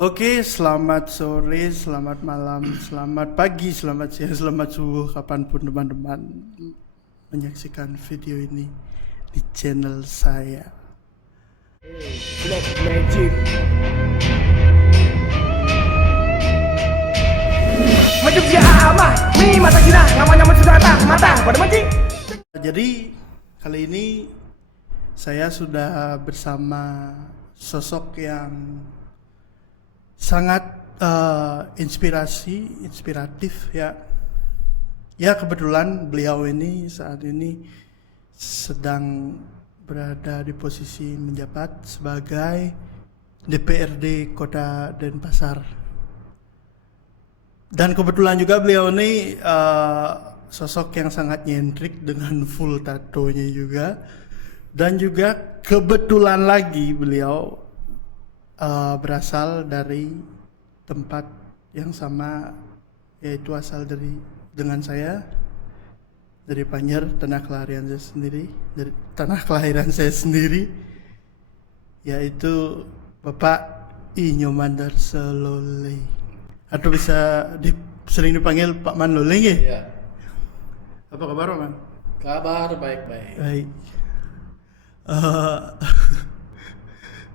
Oke, selamat sore, selamat malam, selamat pagi, selamat siang, selamat subuh, kapanpun teman-teman menyaksikan video ini di channel saya. Black Magic. Macam si Amah, mi mata kira, nyaman sudah mata pada mancing. Jadi kali ini saya sudah bersama sosok yang sangat inspiratif ya. Ya kebetulan beliau ini saat ini sedang berada di posisi menjabat sebagai DPRD Kota Denpasar. Dan kebetulan juga beliau ini sosok yang sangat nyentrik dengan full tatonya juga. Dan juga kebetulan lagi beliau berasal dari tempat yang sama, yaitu asal dengan saya dari Panjer, tanah kelahiran saya sendiri, yaitu Bapak Inyomandar Seloleh, atau bisa sering dipanggil Pak Man Loleng ya? Ya, Apa kabar Man? kabar baik-baik. Baik.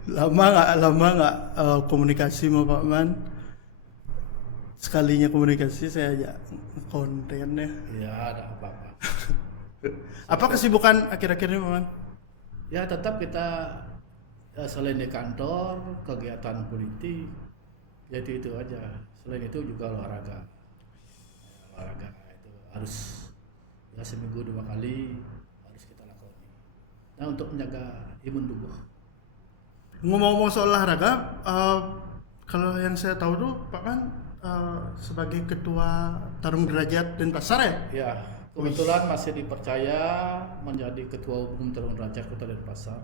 Lama nggak komunikasi sama Pak Man. Sekalinya komunikasi saya ajak konten ya. Ya, ada apa-apa. Apa kesibukan akhir-akhir ini Pak Man? Ya, tetap kita selain di kantor, kegiatan politik, jadi itu aja. Selain itu juga olahraga. Olahraga itu harus ya seminggu 2 kali harus kita lakukan. Nah, untuk menjaga imun tubuh. Ngomong-ngomong soal olahraga, kalau yang saya tahu tuh Pak Man sebagai ketua Tarung Derajat Denpasar ya? Ya, kebetulan masih dipercaya menjadi ketua umum Tarung Derajat Kota Denpasar.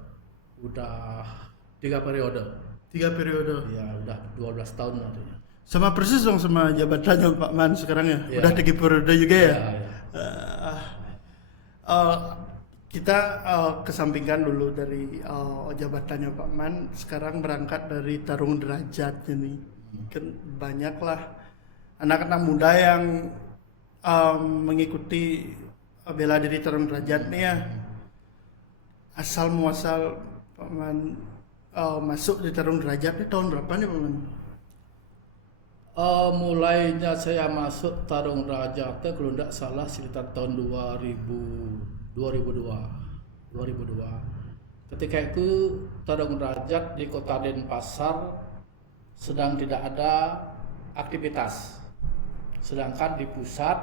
Udah 3 periode. 3 periode. Ya, udah 12 tahun artinya. Sama persis dong sama jabatannya Pak Man sekarang ya? Ya. Udah 3 periode juga ya? Ya. Kita kesampingkan dulu dari jabatannya Pak Man. Sekarang berangkat dari Tarung Derajat ini. Kan banyaklah anak-anak muda yang mengikuti bela diri Tarung Derajat nih ya. Asal muasal Pak Man masuk di Tarung Derajat ini tahun berapa nih Pak Man? Mulainya saya masuk Tarung Derajat kalau tidak salah sekitar tahun 2002. Ketika itu Tarung Derajat di Kota Denpasar sedang tidak ada aktivitas. Sedangkan di pusat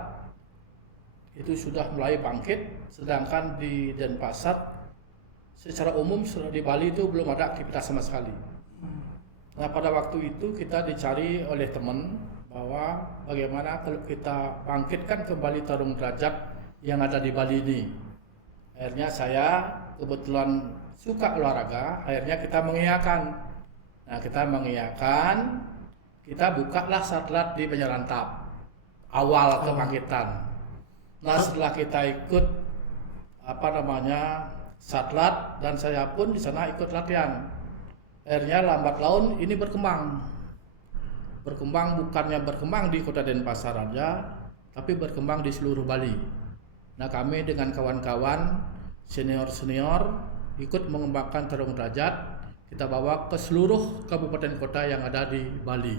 itu sudah mulai bangkit, sedangkan di Denpasar secara umum sudah di Bali itu belum ada aktivitas sama sekali. Nah, pada waktu itu kita dicari oleh teman bahwa bagaimana kalau kita bangkitkan kembali Tarung Derajat yang ada di Bali ini. Akhirnya saya kebetulan suka olahraga, akhirnya kita mengiyakan. Nah, kita mengiyakan, kita bukalah satlat di Penyerantap awal kebangkitan. Nah, setelah kita ikut satlat dan saya pun di sana ikut latihan. Akhirnya lambat laun ini berkembang bukannya berkembang di Kota Denpasar aja, tapi berkembang di seluruh Bali. Nah, kami dengan kawan-kawan senior ikut mengembangkan Tarung Derajat, kita bawa ke seluruh kabupaten kota yang ada di Bali.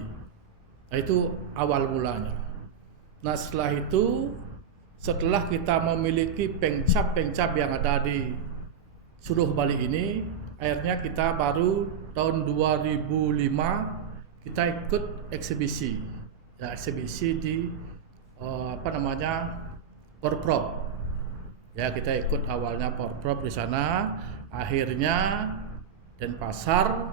Nah, itu awal mulanya. Nah, setelah kita memiliki pengcap yang ada di seluruh Bali ini, akhirnya kita baru tahun 2005 kita ikut eksibisi di Porprov. Ya, kita ikut awalnya Porprov di sana, akhirnya Denpasar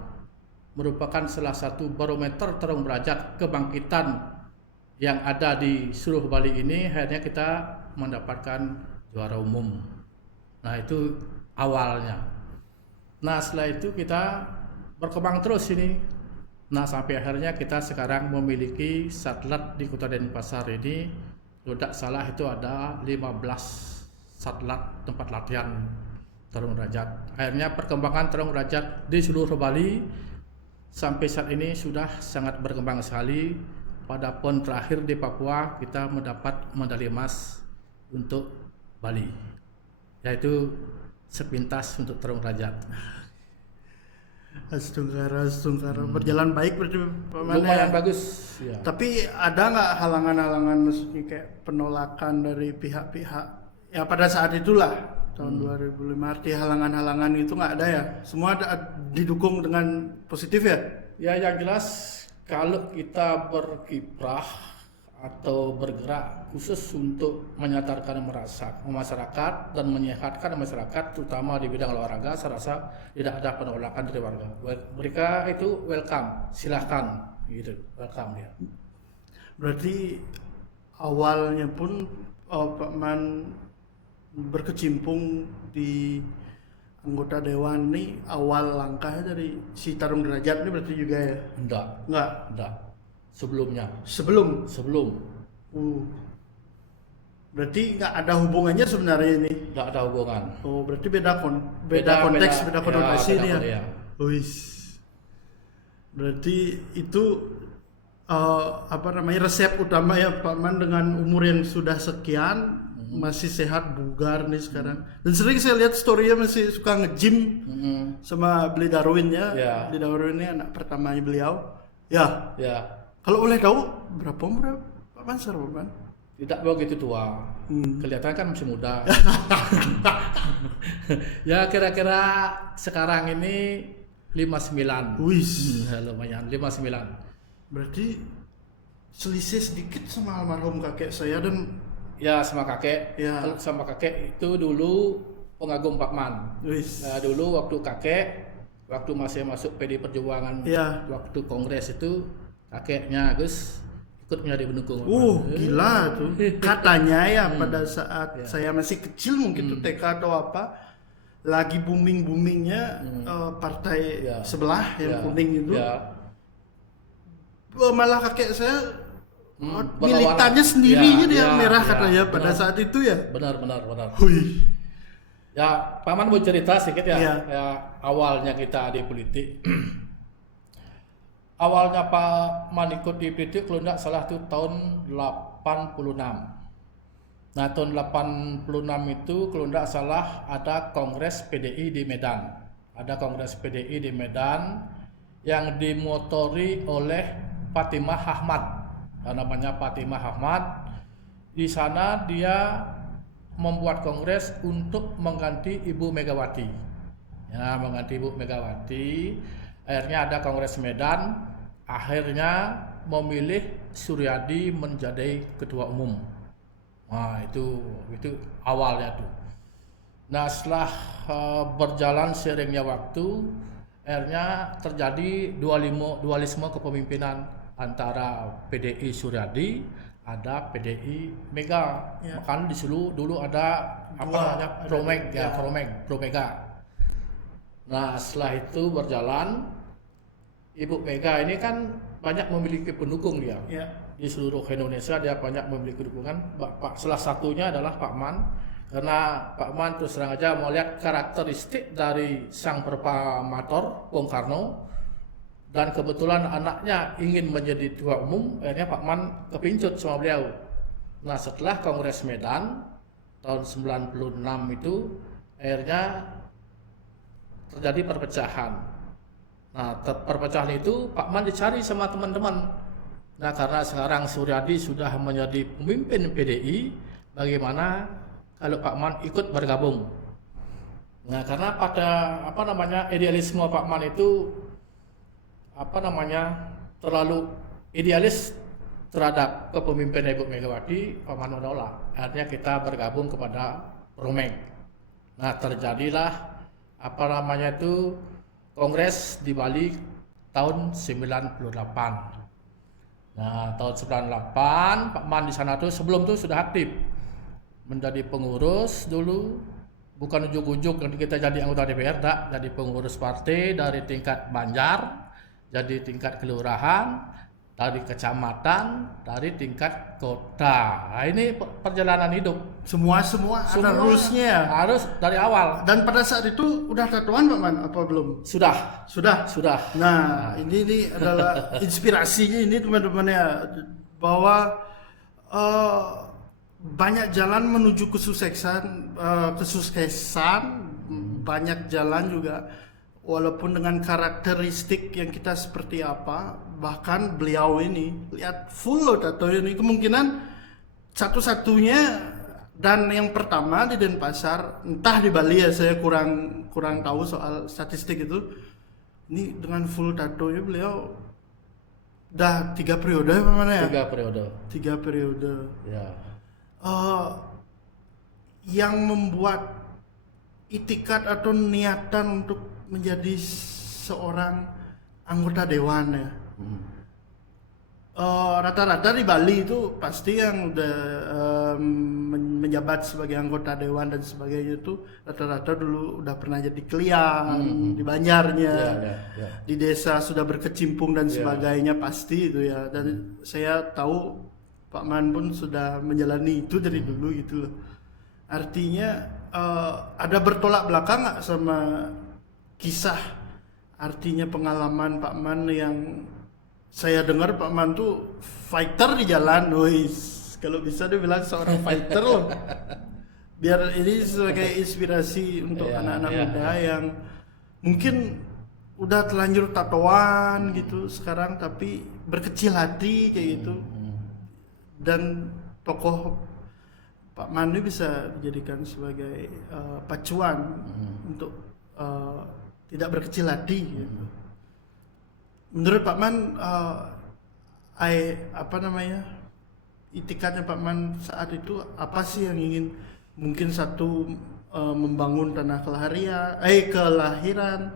merupakan salah satu barometer Tarung Derajat kebangkitan yang ada di seluruh Bali ini, akhirnya kita mendapatkan juara umum. Nah, itu awalnya. Nah, setelah itu kita berkembang terus ini. Nah, sampai akhirnya kita sekarang memiliki satlat di Kota Denpasar ini. Kalau tidak salah itu ada 15 satlat tempat latihan Tarung Derajat. Akhirnya perkembangan Tarung Derajat di seluruh Bali sampai saat ini sudah sangat berkembang sekali. Pada PON terakhir di Papua kita mendapat medali emas untuk Bali, yaitu sepintas untuk Tarung Derajat. Astungkara berjalan baik berarti Pak Man, Lumayan ya? bagus. Ya. Tapi ada nggak halangan-halangan, maksudnya kayak penolakan dari pihak-pihak ya pada saat itulah tahun 2005, arti halangan-halangan itu nggak ada ya? Semua didukung dengan positif ya? Ya, yang jelas kalau kita berkiprah atau bergerak khusus untuk menyadarkan masyarakat dan menyehatkan masyarakat, terutama di bidang olahraga, saya rasa tidak ada penolakan dari warga. Mereka itu welcome, silahkan, gitu, welcome ya. Berarti awalnya pun Pak Man berkecimpung di anggota dewan nih, awal langkahnya dari si Tarung Derajat ini berarti juga ya? Enggak. Sebelumnya. Sebelum. Berarti nggak ada hubungannya sebenarnya ini. Nggak ada hubungan. Oh, berarti beda konteks, beda konotasi beda ini ya. ya. Wis. Berarti itu resep utama ya Pak Man, dengan umur yang sudah sekian masih sehat, bugar nih sekarang. Dan sering saya lihat story-nya masih suka nge-gym sama Beli Darwin ya. Ya. Beli Darwin ini anak pertamanya beliau. Ya. Ya. Kalau boleh tahu berapa umur Pak Man sekarang, Pak Man? Tidak begitu tua. Kelihatan kan masih muda. Ya, kira-kira sekarang ini 59. Wis. Lumayan 59. Berarti selisih sedikit sama almarhum kakek saya dan Ya, sama kakek. Ya. Kalau sama kakek itu dulu pengagum Pak Man. wis. Nah, dulu waktu kakek, waktu masih masuk PD Perjuangan, Ya. waktu kongres itu kakeknya Gus ikut menjadi pendukung. Gila tuh. Katanya ya pada saat saya masih kecil, mungkin tuh TK atau apa, lagi boomingnya partai Ya. sebelah yang Ya. kuning itu. Ya. Malah kakek saya Berlawan. militannya sendirinya Ya, dia ya, merah ya, katanya pada benar. saat itu ya. Benar. Wih. Ya, Paman mau cerita sedikit ya. Iya. Ya, awalnya kita di politik. Awalnya Pak Man ikut di politik kalau tidak salah itu tahun 86. Nah, tahun 86 itu kalau tidak salah ada Kongres PDI di Medan. Ada Kongres PDI di Medan yang dimotori oleh Fatimah Ahmad. Namanya Fatimah Ahmad. Di sana dia membuat kongres untuk mengganti Ibu Megawati. Ya, mengganti Ibu Megawati. Akhirnya ada Kongres Medan. Akhirnya memilih Suryadi menjadi ketua umum. Nah, itu awalnya tuh. Nah, setelah berjalan seiringnya waktu, akhirnya terjadi dualisme kepemimpinan antara PDI Suryadi, ada PDI Mega. Ya. Makanya dulu ada Pro Mega. Nah, setelah itu berjalan, Ibu Mega ini kan banyak memiliki pendukung dia. Ya. Di seluruh Indonesia dia banyak memiliki dukungan. Salah satunya adalah Pak Man. Karena Pak Man terus terang aja melihat karakteristik dari sang proklamator Bung Karno, dan kebetulan anaknya ingin menjadi ketua umum, akhirnya Pak Man kepincut sama beliau. Nah, setelah Kongres Medan tahun 96 itu akhirnya terjadi perpecahan. Nah, perpecahan itu Pak Man dicari sama teman-teman. Nah, karena sekarang Suryadi sudah menjadi pemimpin PDI, bagaimana kalau Pak Man ikut bergabung? Nah, karena pada idealisme Pak Man itu terlalu idealis terhadap kepemimpinan Ibu Megawati, Pak Man menolak. Akhirnya kita bergabung kepada Promeg. Nah, terjadilah kongres di Bali tahun 98. Nah, tahun 98 Pak Man di sana tuh sebelum tuh sudah aktif menjadi pengurus dulu, bukan ujuk-ujuk nanti kita jadi anggota DPR, jadi pengurus partai dari tingkat Banjar, jadi tingkat kelurahan, dari kecamatan, dari tingkat kota. Nah, ini perjalanan hidup. Semua ada rulesnya. Harus dari awal. Dan pada saat itu udah tatoan Pak Man apa belum? Sudah. Sudah. Nah, ini adalah inspirasinya ini teman-teman ya, bahwa banyak jalan menuju kesuksesan, banyak jalan juga. Walaupun dengan karakteristik yang kita seperti apa, bahkan beliau ini lihat full loh tato ini, kemungkinan satu-satunya dan yang pertama di Denpasar, entah di Bali ya, saya kurang tahu soal statistik itu. Ini dengan full tatonya beliau udah 3 periode apa mana ya? 3 periode. Ya. Yang membuat itikat atau niatan untuk menjadi seorang anggota dewan ya. Rata-rata di Bali itu pasti yang udah menjabat sebagai anggota dewan dan sebagainya itu rata-rata dulu udah pernah jadi kliang di Banjarnya, di desa sudah berkecimpung dan sebagainya pasti itu ya. Dan saya tahu Pak Man pun sudah menjalani itu dari dulu gitu loh. Artinya ada bertolak belakang nggak sama kisah, artinya pengalaman Pak Man yang saya dengar Pak Man tuh fighter di jalan, kalau bisa dibilang seorang fighter loh. Biar ini sebagai inspirasi untuk anak-anak muda yang mungkin udah terlanjur tatoan gitu sekarang tapi berkecil hati kayak gitu. Dan tokoh Pak Man ini bisa dijadikan sebagai pacuan untuk tidak berkecil hati gitu. Menurut Pak Man, itikadnya Pak Man saat itu apa sih yang ingin, mungkin satu membangun tanah kelahiran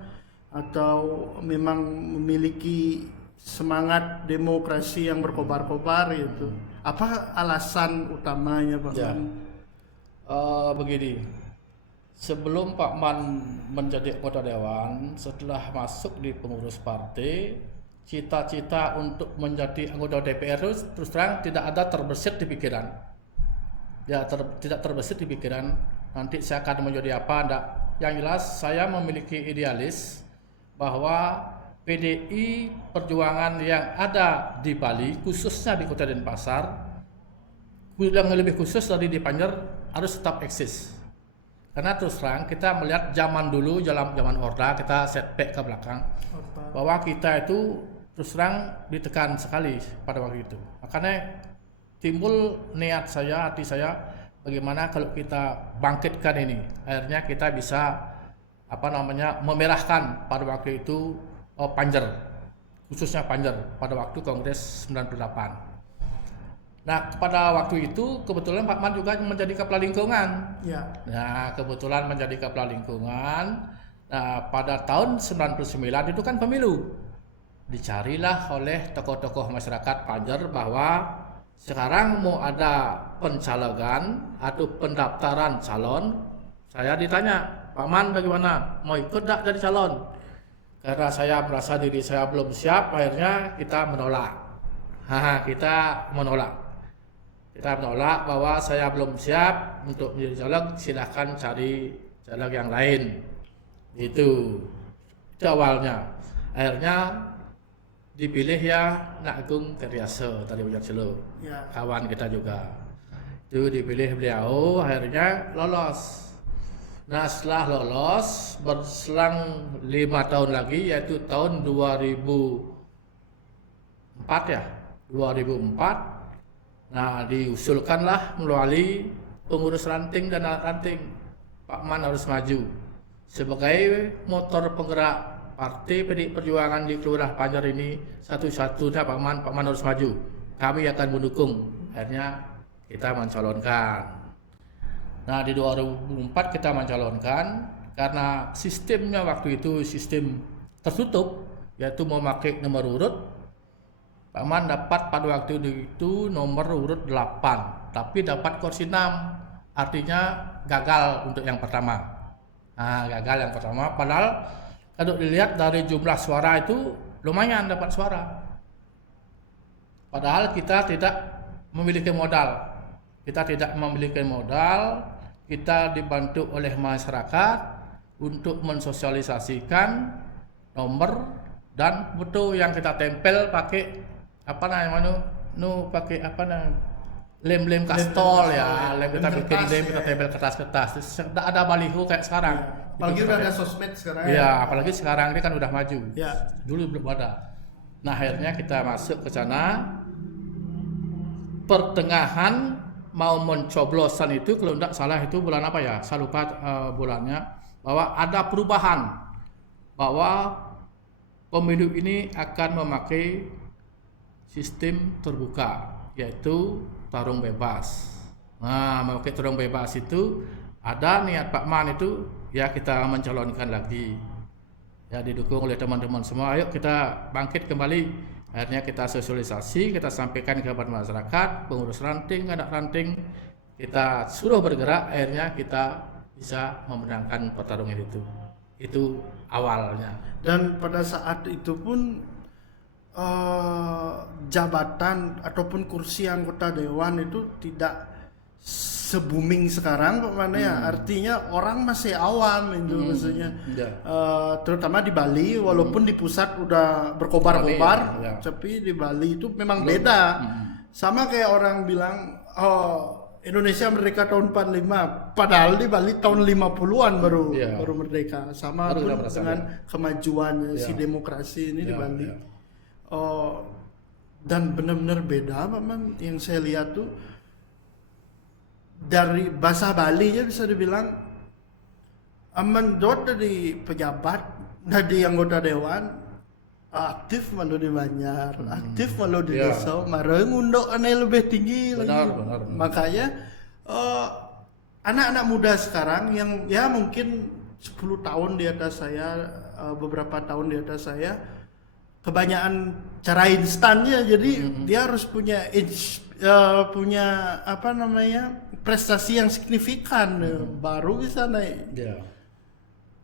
atau memang memiliki semangat demokrasi yang berkobar-kobar gitu. Apa alasan utamanya Pak Man? Begini. Sebelum Pak Man menjadi anggota dewan, setelah masuk di pengurus partai, cita-cita untuk menjadi anggota DPR itu terus terang tidak ada terbersit di pikiran. Tidak terbersit di pikiran. Nanti saya akan menjadi apa, enggak. Yang jelas saya memiliki idealis bahwa PDI Perjuangan yang ada di Bali, khususnya di Kota Denpasar, yang lebih khusus dari di Banjar, harus tetap eksis. Karena terus terang kita melihat zaman dulu, zaman Orde, kita setback ke belakang, bahwa kita itu terus terang ditekan sekali pada waktu itu. Makanya timbul niat saya, hati saya, bagaimana kalau kita bangkitkan ini, akhirnya kita bisa memerahkan pada waktu itu Panjer, khususnya Panjer pada waktu Kongres 98. Nah, pada waktu itu kebetulan Pak Man juga menjadi kepala lingkungan. Ya. Nah, kebetulan menjadi kepala lingkungan. Nah, pada tahun 99 itu kan pemilu. Dicarilah oleh tokoh-tokoh masyarakat Panjer bahwa sekarang mau ada pencalonan atau pendaftaran calon. Saya ditanya, Pak Man bagaimana? Mau ikut enggak jadi calon? Karena saya merasa diri saya belum siap, akhirnya kita menolak. Kita menolak bahwa saya belum siap untuk menjadi caleg, silahkan cari caleg yang lain. Itu awalnya. Akhirnya dipilih ya Nak Agung Teriase dari Banjar Selo, kawan kita juga. Itu dipilih beliau, akhirnya lolos. Nah, setelah lolos berselang 5 tahun lagi, yaitu tahun 2004 ya, 2004. Nah, diusulkanlah melalui pengurus ranting dan anak ranting, Pak Man harus maju sebagai motor penggerak partai PDI Perjuangan di Kelurahan Panjer ini. Satu-satunya Pak Man harus maju. Kami akan mendukung. Akhirnya kita mencalonkan. Nah, di 2004 kita mencalonkan karena sistemnya waktu itu sistem tertutup, yaitu memakai nomor urut. Pak Man dapat pada waktu itu nomor urut 8, tapi dapat kursi 6, artinya gagal untuk yang pertama. Nah, gagal yang pertama, padahal kalau dilihat dari jumlah suara itu lumayan dapat suara. Padahal kita tidak memiliki modal. Kita tidak memiliki modal, kita dibantu oleh masyarakat untuk mensosialisasikan nomor dan foto yang kita tempel pakai apa namanya pakai apa namanya lem kastol ya, lem kita bikin lem kita tempel kertas-kertas. Tidak ada baliho kayak sekarang. Apalagi udah ada sosmed sekarang. Ya, apalagi sekarang ini kan udah maju. Ya. Dulu belum ada. Nah, akhirnya kita masuk ke sana. Pertengahan mau mencoblosan itu kalau tidak salah itu bulan apa ya? Saya lupa bulannya. Bahwa ada perubahan. Bahwa pemilu ini akan memakai sistem terbuka, yaitu tarung bebas. Nah, memakai tarung bebas itu ada niat Pak Man itu ya kita mencalonkan lagi. Ya didukung oleh teman-teman semua. Ayo kita bangkit kembali. Akhirnya kita sosialisasi, kita sampaikan kepada masyarakat, pengurus ranting, anak ranting, kita suruh bergerak. Akhirnya kita bisa memenangkan pertarungan itu. Itu awalnya. Dan pada saat itu pun jabatan ataupun kursi anggota dewan itu tidak se-booming sekarang Pak Mane ya. Artinya orang masih awam itu maksudnya. Terutama di Bali walaupun di pusat udah berkobar-kobar, tapi di Bali itu memang beda. Sama kayak orang bilang Indonesia merdeka tahun 45, padahal di Bali tahun 50-an baru merdeka. Sama pun dengan kemajuan si demokrasi ini di Bali. Dan benar-benar beda memang yang saya lihat tuh. Dari bahasa Bali nya bisa dibilang amandot dari pejabat, dari anggota dewan aktif malu di Banjar, aktif malu di desa, mareng undok aneh lebih tinggi lagi. Benar. Makanya anak-anak muda sekarang yang ya mungkin 10 tahun di atas saya, beberapa tahun di atas saya, kebanyakan cara instannya, jadi dia harus punya apa namanya prestasi yang signifikan baru bisa naik.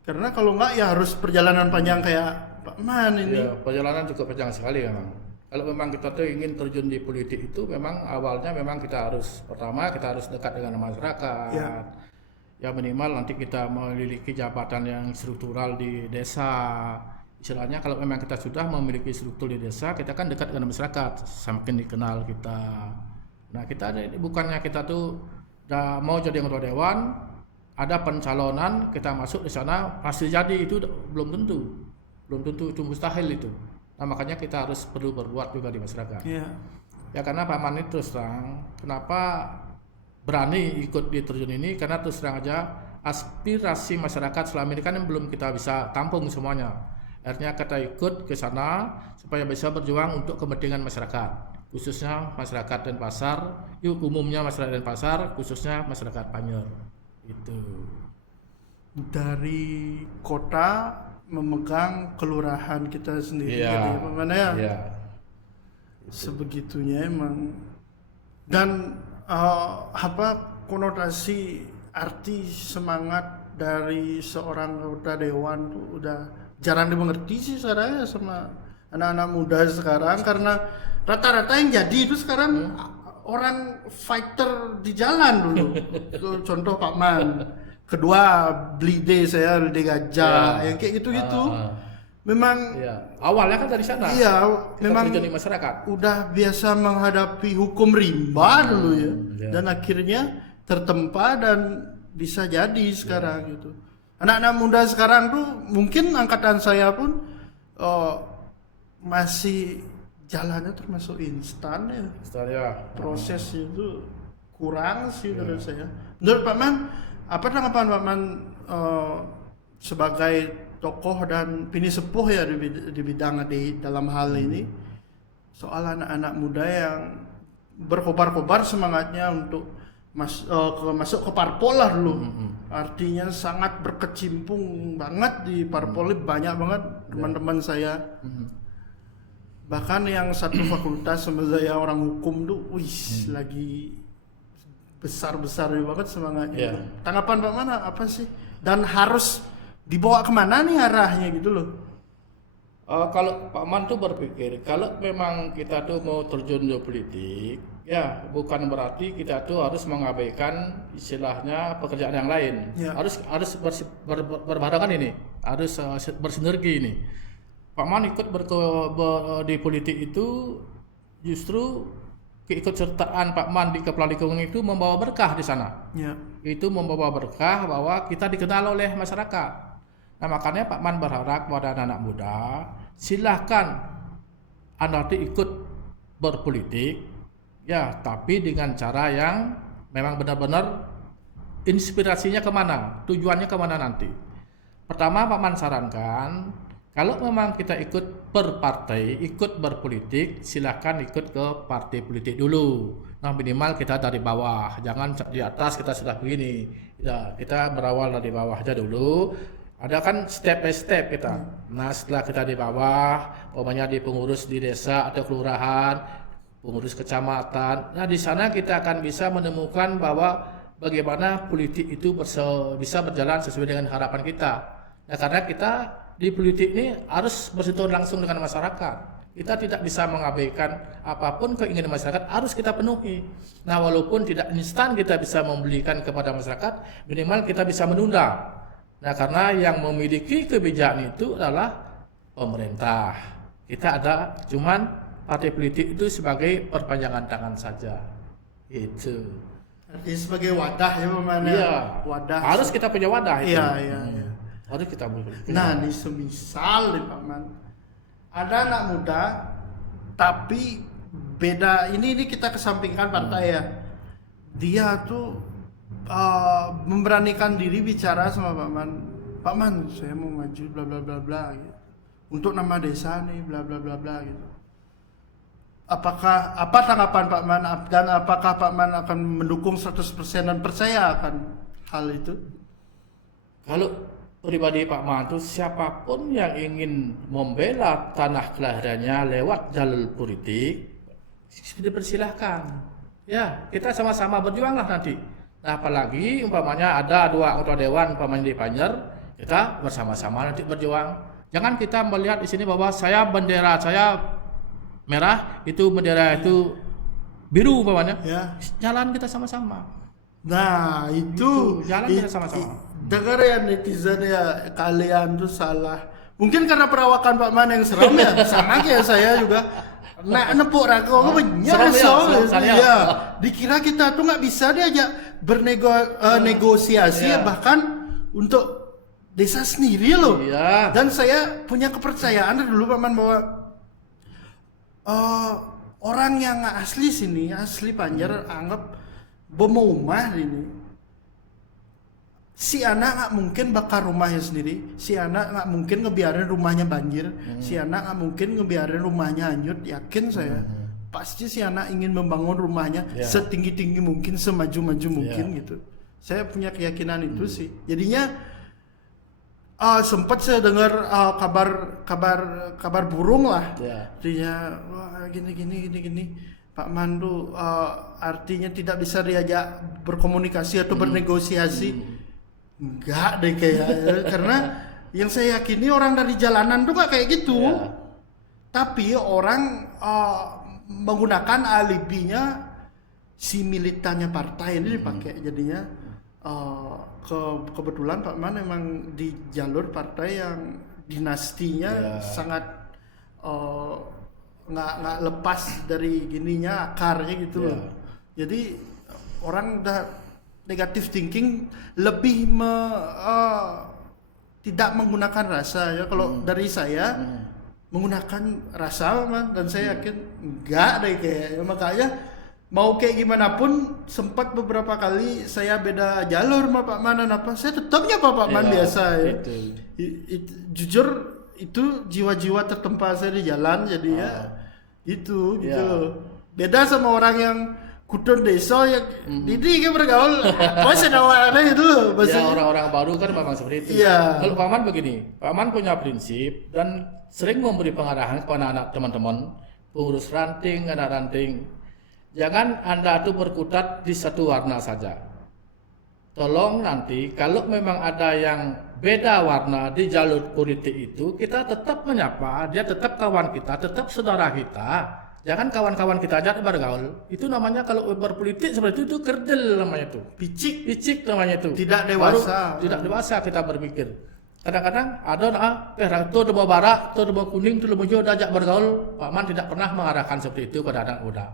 Karena kalau enggak ya harus perjalanan panjang kayak Pak Man ini. Perjalanan cukup panjang sekali memang. Kalau memang kita tuh ingin terjun di politik itu memang awalnya memang kita harus pertama kita harus dekat dengan masyarakat. Ya minimal nanti kita memiliki jabatan yang struktural di desa. Istilahnya kalau memang kita sudah memiliki struktur di desa, kita kan dekat dengan masyarakat, semakin dikenal kita. Nah kita bukannya kita tuh udah mau jadi anggota dewan, ada pencalonan, kita masuk di sana pasti jadi, itu belum tentu itu mustahil itu. Nah makanya kita harus perlu berbuat juga di masyarakat. Ya karena Pak Man itu terus terang, kenapa berani ikut di terjun ini, karena terus terang aja aspirasi masyarakat selama ini kan belum kita bisa tampung semuanya. Akhirnya kita ikut ke sana supaya bisa berjuang untuk kepentingan masyarakat, khususnya masyarakat Denpasar, umumnya masyarakat Denpasar, khususnya masyarakat Panjer. Itu dari kota memegang kelurahan kita sendiri, jadi mana ya? Sebegitunya emang. Dan apa konotasi arti semangat dari seorang anggota dewan tuh udah jarang dimengerti sih sekarang ya sama anak-anak muda sekarang, karena rata-rata yang jadi itu sekarang orang fighter di jalan dulu. Contoh Pak Man, kedua Blide saya Blide Gajah, yang kayak gitu-gitu. Memang awalnya kan dari sana. Memang jadi masyarakat udah biasa menghadapi hukum rimba dulu ya. Dan akhirnya tertempa dan bisa jadi sekarang gitu. Anak-anak muda sekarang tuh mungkin angkatan saya pun masih jalannya termasuk instan ya. Proses itu kurang sih menurut saya. Menurut Pak Man, apa tanggapan Pak Man sebagai tokoh dan pini sepuh ya di bidang di dalam hal ini, soal anak-anak muda yang berkobar-kobar semangatnya untuk masuk ke parpol lah dulu. Artinya sangat berkecimpung banget di parpol, banyak banget teman-teman saya. Bahkan yang satu fakultas sama saya orang hukum tuh, lagi besar-besar banget semangatnya. Tanggapan Pak Mana apa sih? Dan harus dibawa kemana nih arahnya gitu loh? Kalau Pak Man tuh berpikir kalau memang kita tuh mau terjun di politik, ya bukan berarti kita tuh harus mengabaikan istilahnya pekerjaan yang lain. Ya. Harus berbarengan ini, harus bersinergi ini. Pak Man ikut di politik itu justru keikutsertaan Pak Man di kepala lingkungan itu membawa berkah di sana. Ya. Itu membawa berkah bahwa kita dikenal oleh masyarakat. Nah makanya Pak Man berharap pada anak muda, silahkan Anda ikut berpolitik, ya tapi dengan cara yang memang benar-benar inspirasinya kemana, tujuannya kemana nanti. Pertama Pak Man sarankan, kalau memang kita ikut berpartai, ikut berpolitik, silahkan ikut ke partai politik dulu. Nah minimal kita dari bawah, jangan di atas kita sudah begini. Kita berawal dari bawah aja dulu. Ada kan step by step kita. Nah setelah kita di bawah, umpamanya di pengurus di desa atau kelurahan, pengurus kecamatan. Nah di sana kita akan bisa menemukan bahwa bagaimana politik itu bisa berjalan sesuai dengan harapan kita. Nah karena kita di politik ini harus bersentuhan langsung dengan masyarakat. Kita tidak bisa mengabaikan apapun keinginan masyarakat harus kita penuhi. Nah walaupun tidak instan kita bisa membelikan kepada masyarakat, minimal kita bisa menunda. Nah karena yang memiliki kebijakan itu adalah pemerintah. Kita ada cuman partai politik itu sebagai perpanjangan tangan saja. Itu. Artinya sebagai wadah ya Pak Man. Iya. Wadah. Harus kita punya wadah itu. Iya. Harus kita punya. Nah, nih semisal nih Pak Man, ada anak muda tapi beda ini kita kesampingkan partai ya. Dia tuh memberanikan diri bicara sama Pak Man. Pak Man, saya mau maju bla bla bla bla gitu. Untuk nama desa nih bla bla bla bla gitu. Apa tanggapan Pak Man dan apakah Pak Man akan mendukung 100% dan percaya akan hal itu? Kalau pribadi Pak Man itu siapapun yang ingin membela tanah kelahirannya lewat jalur politik dipersilahkan. Ya, kita sama-sama berjuanglah nanti. Nah, apalagi umpamanya ada 2 anggota dewan umpamanya di Panjer, kita bersama-sama nanti berjuang. Jangan kita melihat di sini bahwa bendera saya merah, itu bendera itu biru umpamanya. Ya. Jalan kita sama-sama. Nah, itu jalan kita sama-sama. Dengar ya netizen ya, kalian tuh salah. Mungkin karena perawakan Pak Man yang seram ya, sama kayak saya juga. Nah, nepuk rako banyak soalnya. Ya. Dikira kita tuh nggak bisa diajak negosiasi Iya. bahkan untuk desa sendiri loh. Iya. Dan saya punya kepercayaan dari dulu Pak Man bahwa orang yang asli sini, asli Panjer anggap bomomah ini. Si anak nggak mungkin bakar rumahnya sendiri, si anak nggak mungkin ngebiarin rumahnya banjir, si anak nggak mungkin ngebiarin rumahnya hanyut. Yakin saya, pasti si anak ingin membangun rumahnya setinggi-tinggi mungkin, semaju-maju mungkin gitu. Saya punya keyakinan itu sih. Jadinya sempat saya dengar kabar burung lah. Dia wah gini. Pak Man tuh artinya tidak bisa diajak berkomunikasi atau bernegosiasi. Enggak deh kayaknya. Karena yang saya yakini orang dari jalanan tuh gak kayak gitu. Tapi orang menggunakan alibinya si militannya partai ini dipakai. Jadinya kebetulan Pak Man memang di jalur partai yang dinastinya sangat nggak lepas dari gininya akarnya gitu loh. Jadi orang udah negative thinking lebih tidak menggunakan rasa ya. Kalau dari saya menggunakan rasa Man, dan saya yakin enggak deh kayaknya. Makanya mau kayak gimana pun sempat beberapa kali saya beda jalur sama Pak Man dan apa, saya tetapnya Pak Man biasa ya. Jujur itu jiwa-jiwa tertempa saya di jalan, jadi ya itu gitu loh. Beda sama orang yang kudon desa yang ini kan bergaul apa sih namanya itu loh. Ya orang-orang baru kan memang seperti itu. Kalau Pak Man begini, Pak Man punya prinsip dan sering memberi pengarahan kepada anak teman-teman pengurus ranting, anak ranting. Jangan Anda tuh berkutat di satu warna saja. Tolong nanti kalau memang ada yang beda warna di jalur politik itu kita tetap menyapa, dia tetap kawan kita, tetap saudara kita. Jangan kawan-kawan kita aja bergaul. Itu namanya kalau berpolitik seperti itu kerdil namanya itu. Picik namanya itu. Tidak dewasa. Tidak dewasa kita berpikir. Kadang-kadang ada tu demo barak, tu demo kuning, tu demo hijau diajak bergaul. Pak Man tidak pernah mengarahkan seperti itu pada anak muda.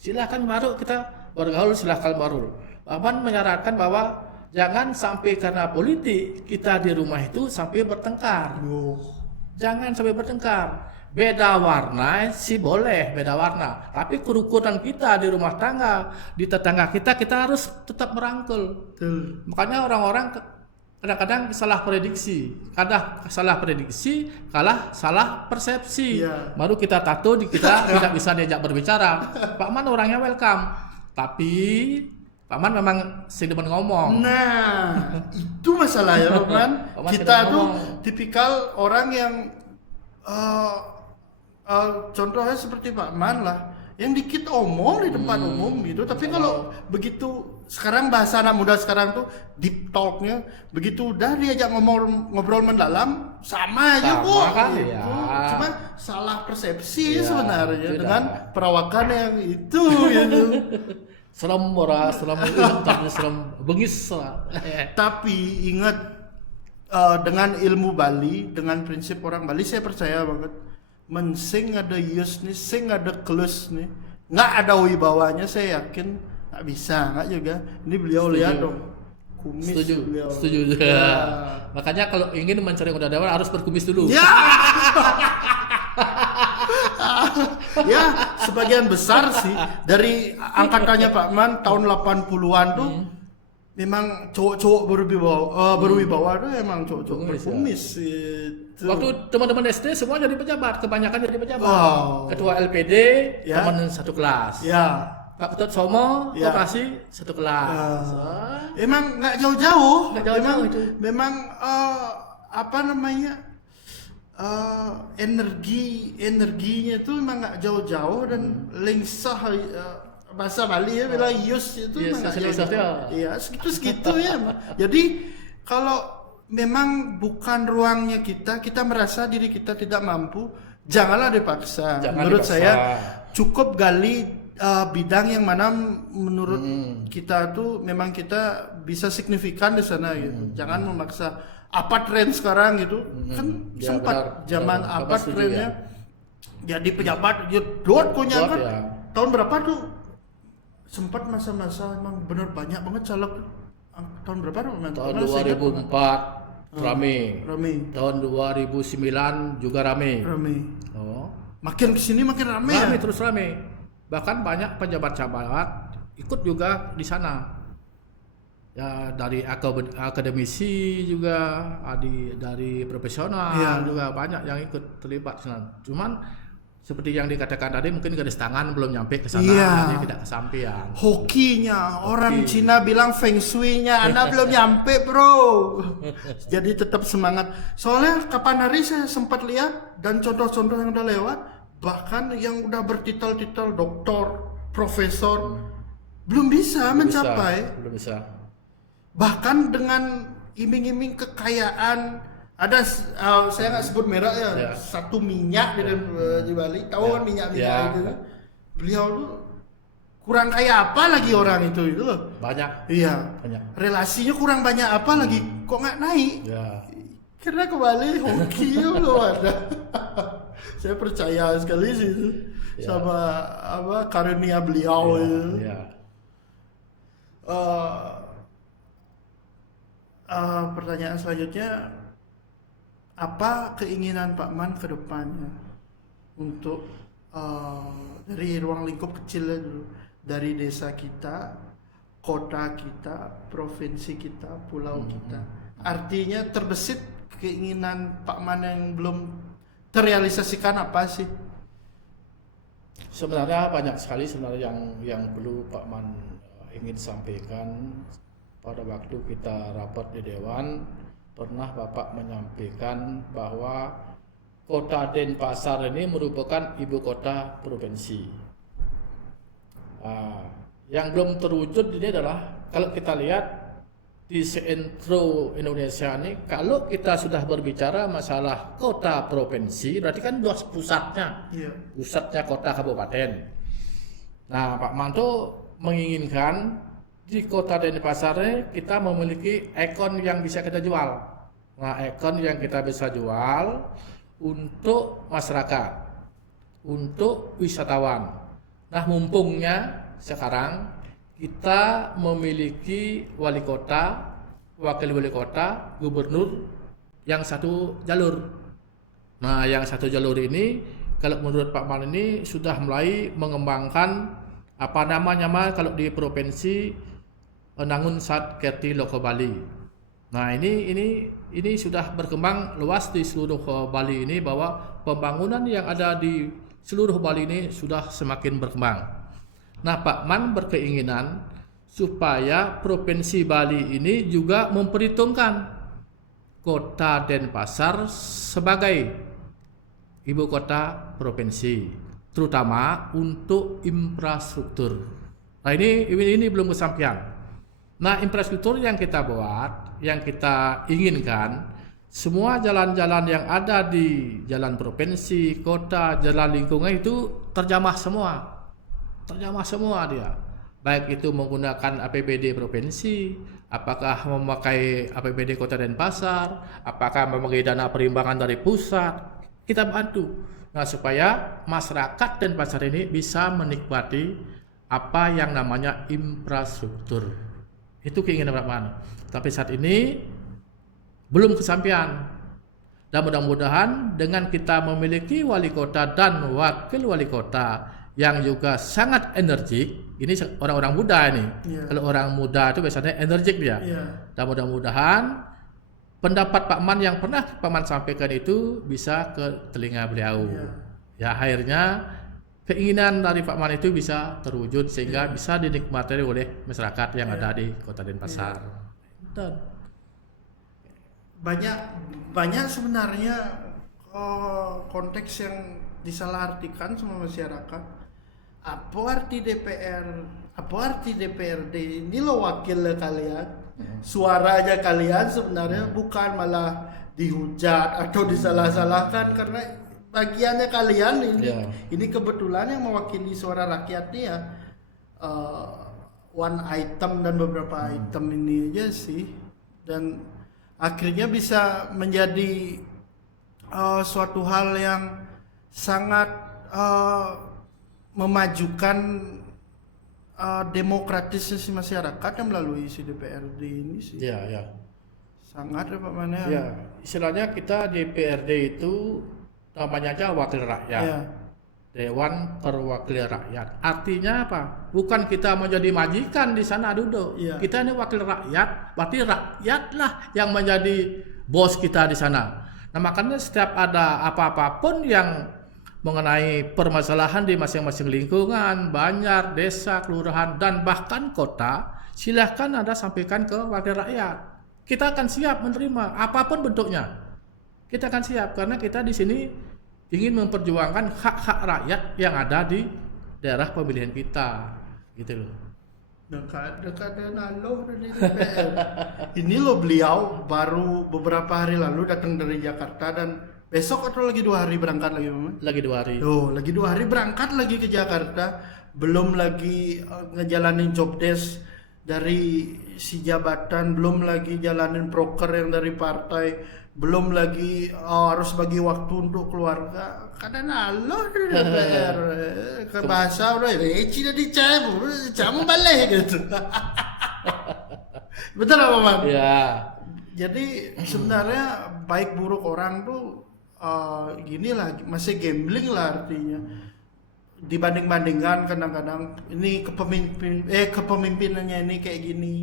Silahkan baru kita bergaul, silahkan baru. Pak Man menyarankan bahwa jangan sampai karena politik kita di rumah itu sampai bertengkar. Jangan sampai bertengkar. Beda warna sih boleh, beda warna. Tapi kerukunan kita di rumah tangga, di tetangga kita harus tetap merangkul. Makanya orang-orang kadang-kadang salah prediksi. Kadang salah prediksi, kalah salah persepsi. Iya. Baru kita tato, kita tidak bisa diajak berbicara. Pak Man orangnya welcome. Tapi Pak Man memang sering demen ngomong. Nah, itu masalahnya Pak Man. Pak Man Kita tidak tuh ngomong. tipikal orang yang contohnya seperti Pak Man lah, yang dikit omong di tempat umum gitu. Tapi kalau begitu sekarang bahasa anak muda sekarang tuh deep talknya, begitu udah diajak ngobrol mendalam sama aja Sama kok. kan, Gitu. ya. Cuma salah persepsi Ya, sebenarnya tidak. dengan perawakan yang itu gitu. Serem bengis. Tapi ingat dengan ilmu Bali, dengan prinsip orang Bali, saya percaya banget mensing ada yus nih, sing ada kelus nih, nggak ada wibawanya, saya yakin nggak bisa, nggak juga. Ini beliau Setuju. lihat dong, kumis beliau. Setuju. Ya. Makanya kalau ingin mencari kuda dewan harus berkumis dulu. Ya. Ya, sebagian besar sih dari angkatannya Pak Man tahun 80-an tuh memang cowok-cowok berwibawa tuh emang cowok-cowok Berkumis, berkumis itu. Waktu teman-teman SD semua jadi pejabat, kebanyakan jadi pejabat. Wow. Ketua LPD, Ya. teman satu kelas. Ya, Pak Ketut Somo, Ya. operasi satu kelas. emang nggak jauh-jauh. Nggak jauh-jauh Memang- itu. Memang apa namanya, energinya tuh memang nggak jauh-jauh dan lingsah, bahasa Bali ya bilang yus itu Yes, memang nggak lingsah jauh-jauh. dia. Iya, segitu ya. Jadi kalau memang bukan ruangnya kita merasa diri kita tidak mampu, janganlah dipaksa. Jangan Menurut dipaksa. saya cukup gali bidang yang mana menurut kita tuh memang kita bisa signifikan di sana gitu. Jangan memaksa apa tren sekarang gitu. Kan Ya, sempat benar. zaman Benar. apa Bapak setuju, trennya jadi pejabat, dia dot punya Dot, kan. ya. Tahun berapa tuh? Sempat masa-masa emang bener banyak banget caleg. Tahun berapa tuh? Tahun Pernah saya ingat 2004 rame. Rame. Tahun 2009 juga rame. Rame. Oh. Makin kesini makin rame, Rame ya. terus rame. Bahkan banyak pejabat-pejabat ikut juga di sana. Ya dari akademisi juga, dari profesional Iya. juga banyak yang ikut terlibat di sana. Cuman seperti yang dikatakan tadi mungkin garis tangan belum nyampe ke sana, Iya. jadi tidak kesampaian. Hokinya, orang Hoki. Cina bilang feng shui-nya, Anda belum nyampe bro. Jadi tetap semangat. Soalnya kapan hari saya sempat lihat dan contoh-contoh yang udah lewat, bahkan yang udah bertitel-titel doktor, profesor, belum bisa mencapai. Belum bisa. Bahkan dengan iming-iming kekayaan, ada saya nggak sebut merek ya, Ya. satu minyak di Bali, tahu kan minyak-minyak Ya. itu. Beliau tuh kurang kaya apa lagi orang itu loh. Banyak. Iya. Banyak. Relasinya kurang banyak apa lagi, kok nggak naik? Ya. Karena kembali hokinya belum ada. Saya percaya sekali sih itu Ya. sama apa karunia beliau itu. Ya. Pertanyaan selanjutnya, apa keinginan Pak Man ke depannya untuk dari ruang lingkup kecilnya dulu, dari desa kita, kota kita, provinsi kita, pulau kita. Artinya terbesit keinginan Pak Man yang belum terrealisasikan apa sih? Sebenarnya banyak sekali sebenarnya yang perlu Pak Man ingin sampaikan. Pada waktu kita rapat di Dewan, pernah Bapak menyampaikan bahwa Kota Denpasar ini merupakan ibu kota provinsi. Yang belum terwujud ini adalah kalau kita lihat di seentro Indonesia ini, kalau kita sudah berbicara masalah kota provinsi, berarti kan luas pusatnya, Iya. pusatnya kota kabupaten. Nah, Pak Manto menginginkan di kota Denpasar ini kita memiliki ikon yang bisa kita jual. Nah, ikon yang kita bisa jual untuk masyarakat, untuk wisatawan. Nah, mumpungnya sekarang kita memiliki wali kota, wakil wali kota, gubernur yang satu jalur. Nah, yang satu jalur ini kalau menurut Pak Man ini sudah mulai mengembangkan apa namanya kalau di provinsi Nangun Sat Kerti Loko Bali. Nah, ini sudah berkembang luas di seluruh Bali ini, bahwa pembangunan yang ada di seluruh Bali ini sudah semakin berkembang. Nah, Pak Man berkeinginan supaya Provinsi Bali ini juga memperhitungkan Kota Denpasar sebagai ibu kota provinsi, terutama untuk infrastruktur. Nah, ini belum kesampaian. Nah, infrastruktur yang kita buat, yang kita inginkan, semua jalan-jalan yang ada di jalan provinsi, kota, jalan lingkungan itu terjamah semua dia, baik itu menggunakan APBD provinsi, apakah memakai APBD Kota Denpasar, apakah memakai dana perimbangan dari pusat, kita bantu. Nah, supaya masyarakat Denpasar ini bisa menikmati apa yang namanya infrastruktur. Itu keinginan Pak Man. Tapi saat ini belum kesampaian. Dan mudah-mudahan dengan kita memiliki wali kota dan wakil wali kota yang juga sangat energik, ini orang-orang muda ini. Iya. Kalau orang muda itu biasanya energik dia. Iya. Dan mudah-mudahan pendapat Pak Man yang pernah Pak Man sampaikan itu bisa ke telinga beliau. Iya. Ya, akhirnya keinginan dari Pak Man itu bisa terwujud sehingga bisa dinikmati oleh masyarakat yang ada di Kota Denpasar. Dan banyak sebenarnya konteks yang disalahartikan sama masyarakat. Apa arti DPR? Apa arti DPRD? Ini lo wakil kalian, suaranya kalian sebenarnya bukan malah dihujat atau disalah-salahkan karena bagiannya kalian ini. Ya. Ini kebetulan yang mewakili suara rakyat nih ya. One item dan beberapa item ini aja sih, dan akhirnya bisa menjadi suatu hal yang sangat memajukan demokratisnya si masyarakat yang melalui si DPRD ini sih. ya. Sangat ya Pak Mane. Ya, istilahnya kita DPRD itu namanya aja wakil rakyat. Ya. Dewan Perwakilan Rakyat. Artinya apa? Bukan kita menjadi majikan di sana duduk. Iya. Kita ini wakil rakyat, berarti rakyatlah yang menjadi bos kita di sana. Nah, makanya setiap ada apa-apapun yang mengenai permasalahan di masing-masing lingkungan, banjar, desa, kelurahan, dan bahkan kota, silahkan Anda sampaikan ke wakil rakyat. Kita akan siap menerima apapun bentuknya. Kita akan siap karena kita di sini ingin memperjuangkan hak-hak rakyat yang ada di daerah pemilihan kita, gitu loh. Dekat dengan lo di DPR. Ini lo beliau baru beberapa hari lalu datang dari Jakarta dan besok atau lagi 2 hari berangkat lagi, Mama? Lagi 2 hari. Lagi 2 hari berangkat lagi ke Jakarta, belum lagi ngejalanin job desk dari si jabatan, belum lagi jalanin proker yang dari partai, belum lagi harus bagi waktu untuk keluarga. Karena Allah di DPR ke bahasa udah reci dah dicambal gitu. Betul apa, Bang? Ya. Jadi sebenarnya baik buruk orang tuh gini lah, masih gambling lah artinya. Dibanding-bandingkan kadang-kadang ini kepemimpinannya ini kayak gini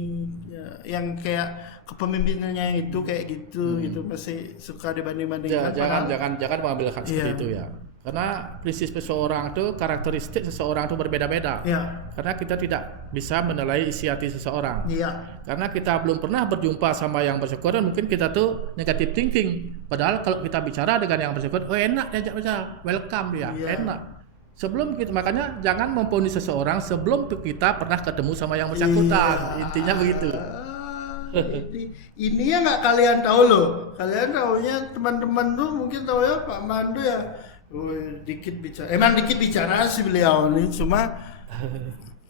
ya, yang kayak kepemimpinannya itu kayak gitu gitu, masih suka dibanding-bandingkan. Jangan mengambilkan seperti Iya. itu ya. Karena prinsip seseorang itu, karakteristik seseorang itu berbeda-beda. Iya. Karena kita tidak bisa menilai isi hati seseorang. Iya. Karena kita belum pernah berjumpa sama yang bersangkutan, mungkin kita tuh negative thinking. Padahal kalau kita bicara dengan yang bersangkutan, oh enak diajak bicara, welcome dia, Iya. enak. Sebelum kita, makanya jangan memponis seseorang sebelum kita pernah ketemu sama yang bersangkutan. Iya. Intinya begitu. ini yang nggak kalian tahu loh. Kalian taunya teman-teman tuh mungkin tahu ya Pak Mandu ya. Dikit bicara. Emang dikit bicara sih beliau ini, cuma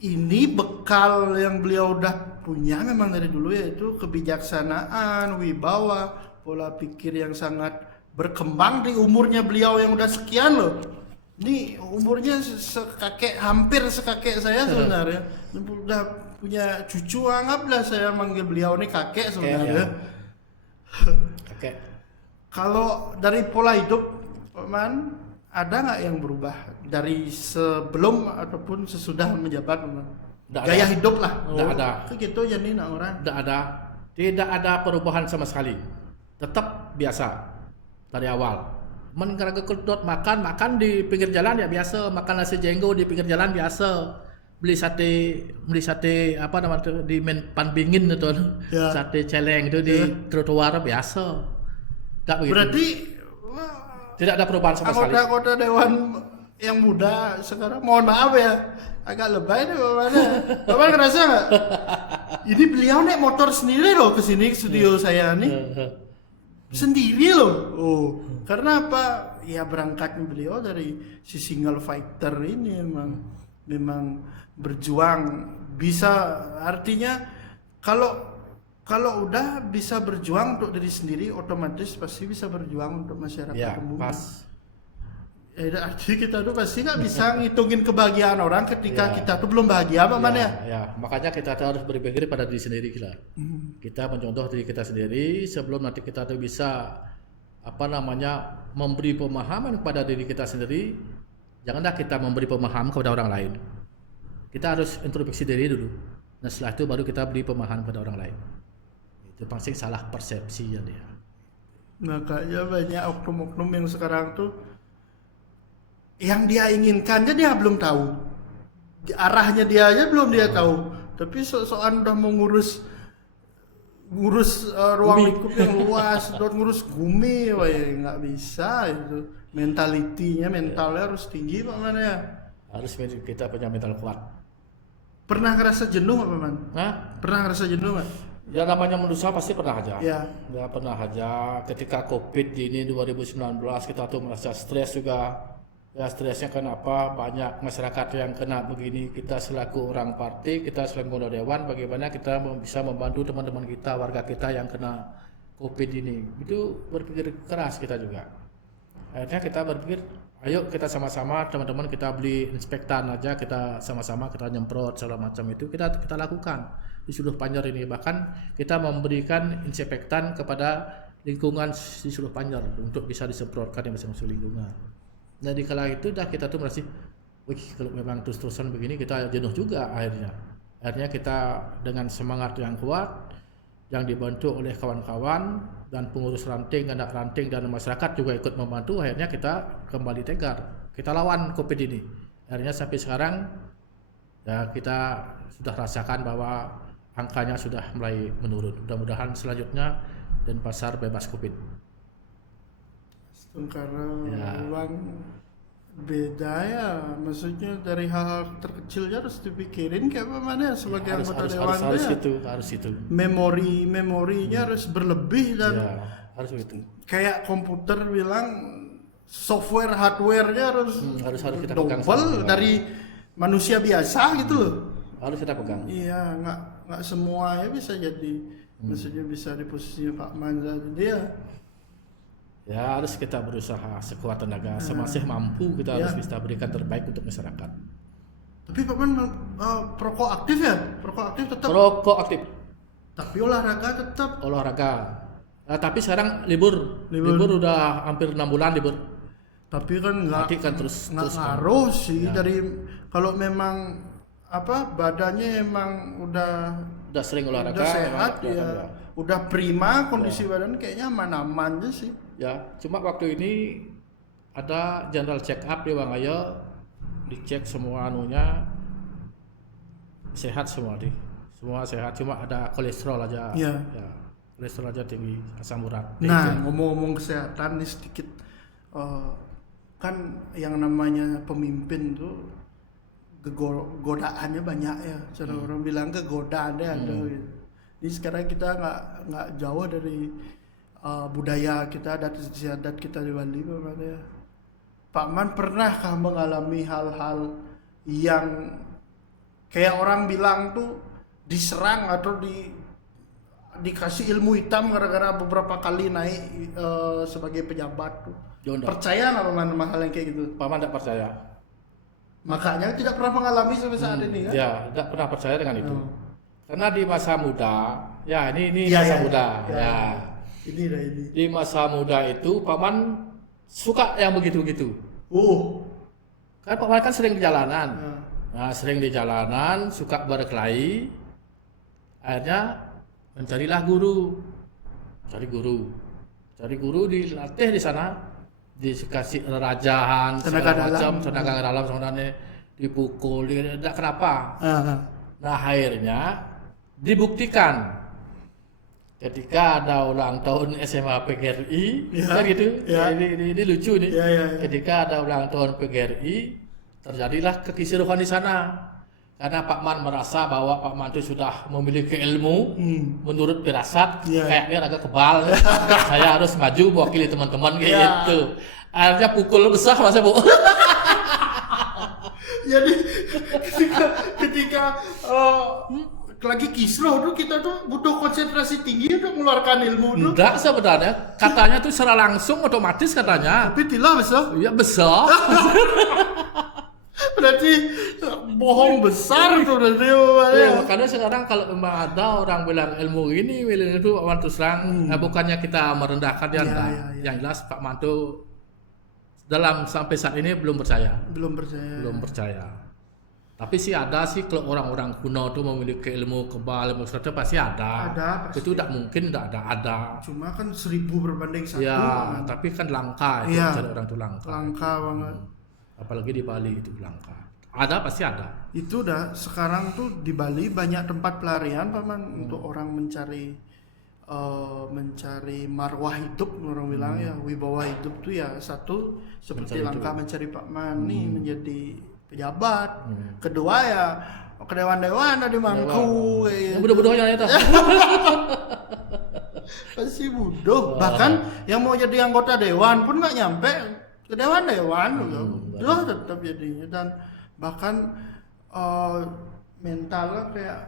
ini bekal yang beliau udah punya memang dari dulu, yaitu kebijaksanaan, wibawa, pola pikir yang sangat berkembang di umurnya beliau yang udah sekian loh. Ini umurnya hampir sekakek saya sebenarnya. Udah punya cucu, anggaplah saya manggil beliau ini kakek sebenarnya. Kakek. Kalau dari pola hidup, Pak Man, ada nggak yang berubah dari sebelum ataupun sesudah menjabat, Pak Man? Gaya hidup lah. Nggak ada. Gitu jadi nak orang. Tidak ada perubahan sama sekali. Tetap biasa dari awal. Menggaraga kedot makan di pinggir jalan ya biasa, makan nasi jenggo di pinggir jalan biasa, beli sate apa namanya di Panbingin itu, Ya. sate celeng itu di trotoar biasa. Tak begitu. Berarti Tidak ada perubahan sama sekali. anggota-anggota dewan yang muda sekarang, mohon maaf ya, agak lebay nih Pak Man. Pak Man ngerasa nggak? Ini beliau naik motor sendiri loh ke sini ke studio saya nih. Sendiri loh. Oh, karena apa? Ya berangkatnya beliau dari si single fighter ini memang berjuang, bisa, artinya kalau udah bisa berjuang untuk diri sendiri, otomatis pasti bisa berjuang untuk masyarakat Ya, umum. pas. Artinya kita tuh pasti nggak bisa ngitungin kebahagiaan orang ketika Ya. kita tuh belum bahagia, Pak Man ya. Ya, makanya kita harus berpikir pada diri sendiri kita. Kita mencontoh diri kita sendiri sebelum nanti kita tuh bisa memberi pemahaman kepada diri kita sendiri. Janganlah kita memberi pemahaman kepada orang lain. Kita harus introspeksi diri dulu. Nah setelah itu baru kita beri pemahaman kepada orang lain. Itu pasti salah persepsi ya dia. Makanya banyak oknum-oknum yang sekarang tuh yang dia inginkannya dia belum tahu, arahnya dia aja belum dia tahu, tapi soal udah mau ngurus ruang lingkup yang luas, udah ngurus bumi, wah ya nggak bisa itu. Mentalnya harus tinggi Pak Man ya. Harus kita punya mental kuat. Pernah ngerasa jenuh Pak Man? Hah? Pernah ngerasa jenuh nggak? Ya namanya manusia pasti pernah aja. Ya. Ya pernah aja. Ketika COVID ini 2019 kita tuh merasa stres juga. Ya stresnya kenapa? Banyak masyarakat yang kena begini. Kita selaku orang partai, kita selaku anggota dewan, bagaimana kita bisa membantu teman-teman kita, warga kita yang kena COVID ini. Itu berpikir keras kita juga. Akhirnya kita berpikir, ayo kita sama-sama teman-teman kita beli inspektan aja, kita sama-sama kita nyemprot segala macam itu kita lakukan di seluruh Panjer ini. Bahkan kita memberikan inspektan kepada lingkungan di seluruh Panjer untuk bisa disemprotkan di masing-masing lingkungan. Nah di kala itu dah kita tuh merasa, wih kalau memang terus-terusan begini kita jenuh juga akhirnya. Akhirnya kita dengan semangat yang kuat, yang dibantu oleh kawan-kawan dan pengurus ranting, anak ranting dan masyarakat juga ikut membantu, akhirnya kita kembali tegar. Kita lawan COVID ini. Akhirnya sampai sekarang ya kita sudah rasakan bahwa angkanya sudah mulai menurun. Mudah-mudahan selanjutnya Denpasar bebas COVID. Karena Ya. memang beda ya, maksudnya dari hal terkecilnya harus dipikirin kayak mana sebagai anggota dewan harus tuh ya. harus itu. Memorinya harus berlebih dan Ya, harus itu. kayak komputer bilang software hardware-nya harus Harus kita pegang double semua. dari manusia biasa gitu loh. Harus kita pegang. Iya, nggak semuanya bisa jadi, maksudnya bisa di posisinya Pak Manza dia. Ya harus kita berusaha sekuat tenaga, semasih mampu kita harus bisa berikan terbaik untuk masyarakat. Tapi Pak Man perokok aktif ya? Perokok aktif tetap. Rokok aktif, Tapi olahraga tetap. olahraga. Nah, tapi sekarang libur udah hampir 6 bulan libur. Tapi kan Nanti kan terus ngaruh sih Ya. dari kalau memang badannya emang udah sering olahraga. sehat olahraga, ya, udah prima kondisi badan kayaknya aman-aman aja sih. Ya, cuma waktu ini ada general check up di Wangaya, dicek semua anunya sehat semua semua sehat, cuma ada kolesterol aja. Ya. Kolesterol aja tinggi, asam urat. Nah, ngomong-ngomong kesehatan nih sedikit, kan yang namanya pemimpin tuh godaannya banyak ya, cara orang bilang kegodaannya ada gitu. Jadi sekarang kita nggak jauh dari budaya kita, adat istiadat kita di Bali, Pak Man ya. Pak Man pernahkah mengalami hal-hal yang kayak orang bilang tuh diserang atau dikasih ilmu hitam gara-gara beberapa kali naik sebagai pejabat tuh? Percaya nggak Pak Man sama hal yang kayak gitu? Pak Man tidak percaya. Makanya tidak pernah mengalami sampai saat ini kan? Ya, tidak pernah percaya dengan itu. Karena di masa muda, ya ini Ya, masa ya, muda, ya. ya. Ini. Di masa muda itu Pak Man suka yang begitu-begitu. Kan Pak Man kan sering di jalanan. Nah, sering di jalanan, suka berkelahi. Akhirnya mencarilah guru. Cari guru dilatih di sana. Dikasih rajahan, Tenaga dalam sebenarnya dipukul, tidak kenapa. Nah, akhirnya dibuktikan ketika ada ulang tahun SMA PGRI, kan gitu. Ya. Ini lucu nih. Ya. Ketika ada ulang tahun PGRI, terjadilah kekisruhan di sana. Karena Pak Man merasa bahwa Pak Man itu sudah memiliki ilmu, menurut firasat, kayaknya agak kebal. Saya harus maju mewakili teman-teman kayak gitu. Akhirnya pukul besar masa Bu. Jadi ketika lagi kisruh tuh kita tuh butuh konsentrasi tinggi untuk mengeluarkan ilmu tuh. Enggak sebenarnya, katanya tuh secara langsung otomatis katanya. Tapi tidak besar. Iya besar. Berarti bohong besar tuh berarti. Ya, makanya sekarang kalau memang ada orang bilang ilmu ini, ilmu itu Pak Man terus terang, bukannya kita merendahkan dia, enggak. Yang jelas Pak Man tuh dalam sampai saat ini belum percaya. Belum percaya. Tapi sih ada sih kalau orang-orang kuno tuh memiliki ilmu kebal, ilmu sesuatu pasti ada. Pasti. Itu tidak mungkin tidak ada. Cuma kan 1000 berbanding 1. Ya, tapi kan langka itu cari orang tuh langka. Langka banget. Apalagi di Bali itu langka. Ada pasti ada. Itu udah sekarang tuh di Bali banyak tempat pelarian Pak Man untuk orang mencari marwah hidup, orang bilang ya, wibawa hidup tuh ya. Satu seperti langkah mencari Pak Man nih menjadi pejabat. Kedua ya ke dewan-dewan ada di Mangku. Yang bodoh-bodohnya itu. Pasti bodoh. Bahkan yang mau jadi anggota dewan pun nggak nyampe ke dewan-dewan udah tetap jadinya. Dan bahkan mentalnya kayak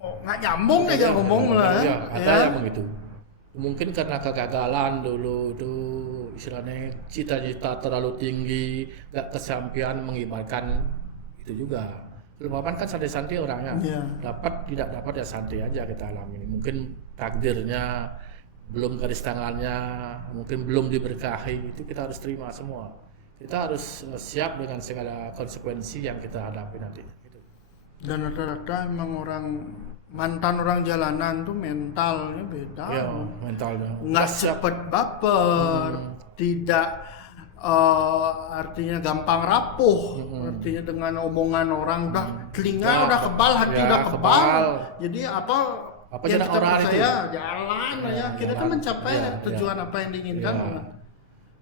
nggak nyambung aja ngomong lah. Ada yang begitu. Mungkin karena kegagalan dulu tuh istilahnya cita-cita terlalu tinggi, gak kesampaian mengibarkan itu juga. Kalau Papan kan santai-santai orangnya, tidak dapat ya santai aja kita alami. Mungkin takdirnya, belum garis tangannya, mungkin belum diberkahi, itu kita harus terima semua. Kita harus siap dengan segala konsekuensi yang kita hadapi nanti. Gitu. Dan rata-rata emang mantan orang jalanan tuh mentalnya beda. Iya, mentalnya. Nggak cepet baper, tidak artinya gampang rapuh. Artinya dengan omongan orang udah telinga udah kebal, hati udah kebal. Jadi apa yang kita percaya jalan ya. Kita tuh mencapai tujuan apa yang diinginkan.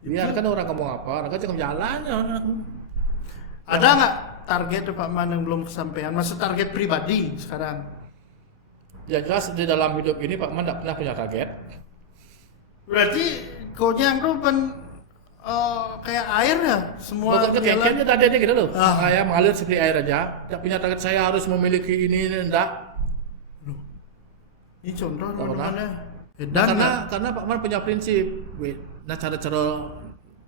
Biarkan orang ngomong apa, orang kan cuma jalan. Ada nggak target Pak Man yang belum kesampaian? Maksud target pribadi sekarang? Ya jelas di dalam hidup ini Pak Man tidak pernah punya target. Berarti kau-nya tuh kayak air ya semua. Pokoknya kayaknya tadi ini gitu loh. Kayak mengalir seperti air aja. Tidak punya target saya harus memiliki ini enggak. Ini contoh mana? Karena Pak Man punya prinsip. Nah cara-cara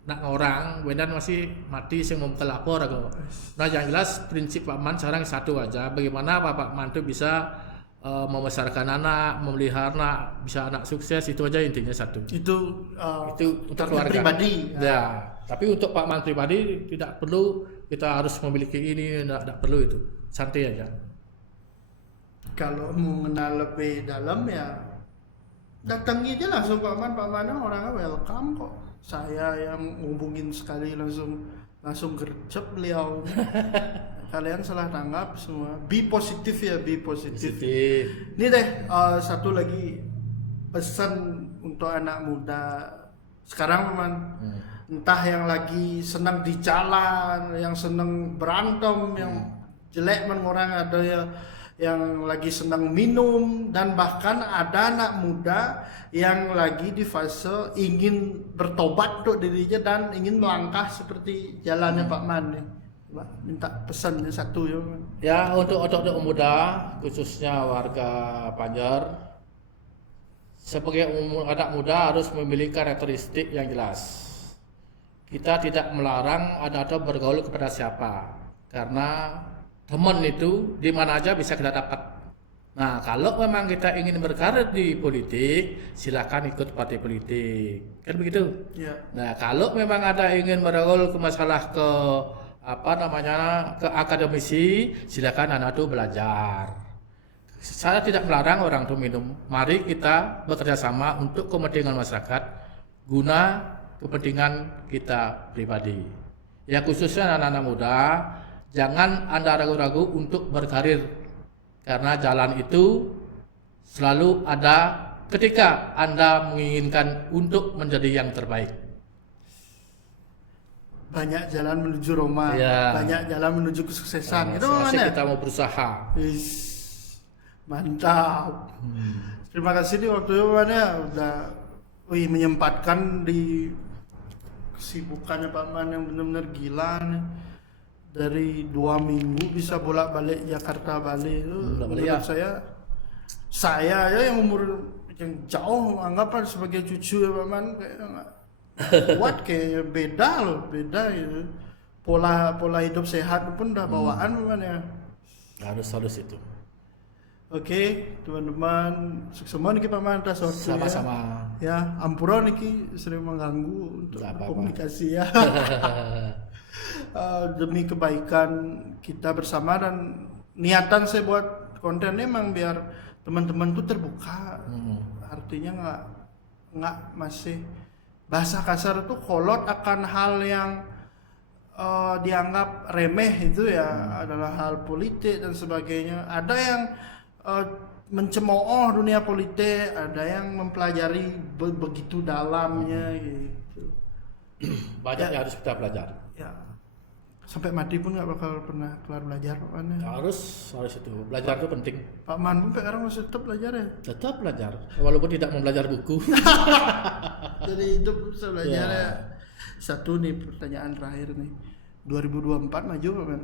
nak orang, wedan masih mati sing mau kelapor aku. Nah yang jelas prinsip Pak Man sekarang satu aja. Bagaimana Pak Man tuh bisa membesarkan anak, memelihara anak, bisa anak sukses, itu aja intinya satu. Itu untuk keluarga pribadi. Ya, tapi untuk Pak Man pribadi tidak perlu kita harus memiliki ini, tidak perlu itu, santai aja. Kalau mau mengenal lebih dalam ya datangi aja langsung Pak Man orangnya welcome kok. Saya yang ngubungin sekali langsung gercep beliau. Kalian salah tanggap semua. Be positif ya, be positif. Ini deh satu lagi pesan untuk anak muda sekarang teman. Entah yang lagi senang di jalan, yang senang berantem, yang jelek orang ada yang lagi senang minum, dan bahkan ada anak muda yang lagi di fase ingin bertobat untuk dirinya dan ingin melangkah seperti jalannya Pak Man nih. Coba minta pesannya satu ya. Ya, untuk muda khususnya warga Banjar, sebagai anak muda harus memiliki karakteristik yang jelas. Kita tidak melarang anak-anak bergaul kepada siapa, karena teman itu di mana aja bisa kita dapat. Nah, kalau memang kita ingin berkarir di politik, silakan ikut partai politik, kan begitu? Ya. Nah, kalau memang ada ingin bergaul ke masalah ke ke akademisi, silakan anak itu belajar. Saya tidak melarang orang itu minum. Mari kita bekerja sama untuk kepentingan masyarakat, guna kepentingan kita pribadi. Ya, khususnya anak-anak muda, jangan Anda ragu-ragu untuk berkarir, karena jalan itu selalu ada ketika Anda menginginkan untuk menjadi yang terbaik. Banyak jalan menuju Roma, Ya. banyak jalan menuju kesuksesan. Itu Selesai mana? kita mau berusaha. Is, mantap. Terima kasih nih waktu itu mana udah menyempatkan di kesibukannya Pak Man yang benar-benar gila nih. Dari 2 minggu bisa bolak-balik Jakarta Bali itu Bolak-balik menurut ya. saya ya yang umur yang jauh anggapan sebagai cucu ya Pak Man kayaknya nggak kuat, kayaknya beda loh, beda gitu. Pola hidup sehat pun udah bawaan Pak Man ya. Harus itu. Oke, teman-teman, sukses nih Pak Man atas waktunya. Sama-sama. Ya, ampura niki sering mengganggu untuk Nggak apa-apa. komunikasi ya. Demi kebaikan kita bersama, dan niatan saya buat konten ini memang biar teman-teman tuh terbuka. Artinya nggak masih bahasa kasar tuh kolot akan hal yang dianggap remeh itu ya, adalah hal politik dan sebagainya. Ada yang mencemooh dunia politik, ada yang mempelajari begitu dalamnya gitu. Banyak yang harus kita belajar. Ya, sampai mati pun nggak bakal pernah kelar belajar Pak Man. Harus itu. Belajar itu penting. Pak Man pun sekarang masih tetap belajar ya. Tetap belajar, walaupun tidak mau belajar buku. Jadi hidup bisa belajar Ya. ya. Satu nih pertanyaan terakhir nih. 2024 maju Pak Man?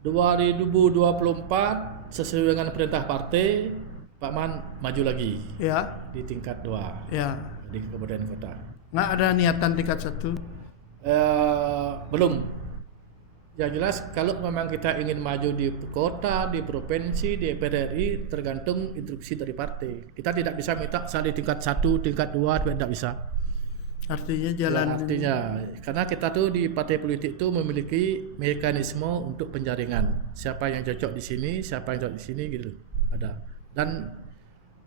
2024 sesuai dengan perintah partai, Pak Man maju lagi Ya, di tingkat 2 ya. di kabupaten kota. Nggak ada niatan tingkat 1? Belum. Yang jelas kalau memang kita ingin maju di kota, di provinsi, di PRRI, tergantung instruksi dari partai. Kita tidak bisa minta saya di tingkat 1, tingkat 2, tidak bisa. Artinya jalan Ya, artinya karena kita tuh di partai politik itu memiliki mekanisme untuk penjaringan. Siapa yang cocok di sini, siapa yang cocok di sini gitu. Ada. Dan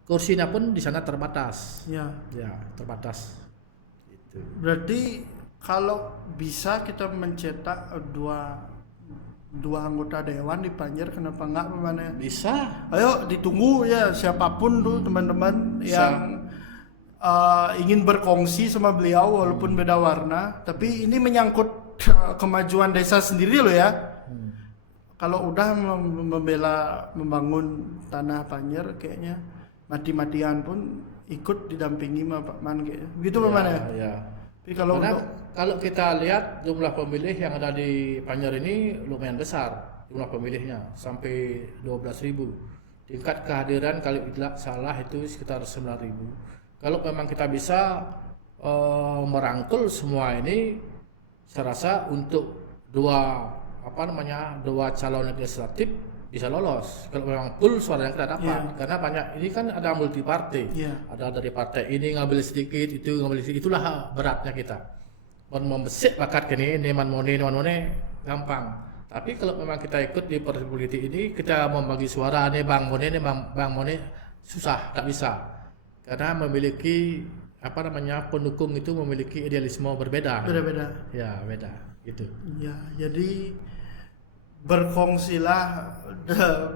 kursinya pun di sana terbatas. ya. Ya, terbatas. Gitu. Berarti kalau bisa kita mencetak dua anggota dewan di Banjar, kenapa enggak Pak Man ya? Bisa. Ayo ditunggu ya, siapapun tuh teman-teman Bisa. yang ingin berkongsi sama beliau walaupun beda warna, tapi ini menyangkut kemajuan desa sendiri loh ya. Kalau udah membela membangun tanah Banjar, kayaknya mati-matian pun ikut didampingi sama Pak Man kayaknya. Begitu Pak Man ya? Ya. Tapi kalau Karena untuk kalau kita lihat jumlah pemilih yang ada di Banjar ini lumayan besar jumlah pemilihnya, sampai 12.000. Tingkat kehadiran kalau tidak salah itu sekitar 9.000. Kalau memang kita bisa merangkul semua ini, saya rasa untuk dua calon legislatif bisa lolos. Kalau memang full suaranya kita dapat, karena banyak ini kan ada multi partai, ada dari partai ini ngambil sedikit, itu ngambil sedikit, itulah beratnya kita. Membesik bakat ini man mone gampang. Tapi kalau memang kita ikut di partai politik ini, kita membagi suara nih bang mone susah, tak bisa. Karena memiliki pendukung itu memiliki idealisme berbeda. beda-beda. Ya, beda gitu. Ya, jadi berkongsilah,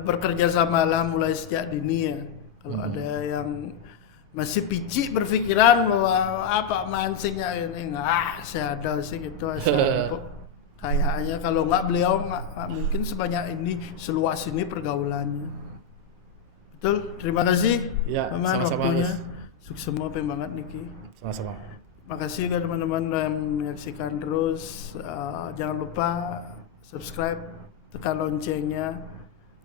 bekerja samalah mulai sejak dini ya. Kalau ada yang masih picik berpikiran bahwa apa mancingnya ini nggak, saya ada sih gitu asal kok. Kayaknya kalau nggak beliau nggak mungkin sebanyak ini, seluas ini pergaulannya. Betul, terima kasih. Ya, Pak Man, sama-sama, waktunya. Gus. Sukses semua banget Niki. Sama-sama. Makasih ke teman-teman yang menyaksikan terus. Jangan lupa subscribe, tekan loncengnya,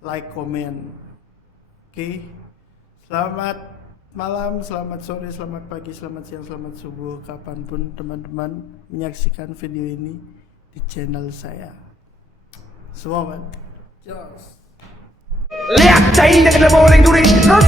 like, komen. Oke. Selamat malam, selamat sore, selamat pagi, selamat siang, selamat subuh, kapanpun teman-teman menyaksikan video ini di channel saya. Semua man. Cheers. Lihat, cahaya dengan boring duri. Terus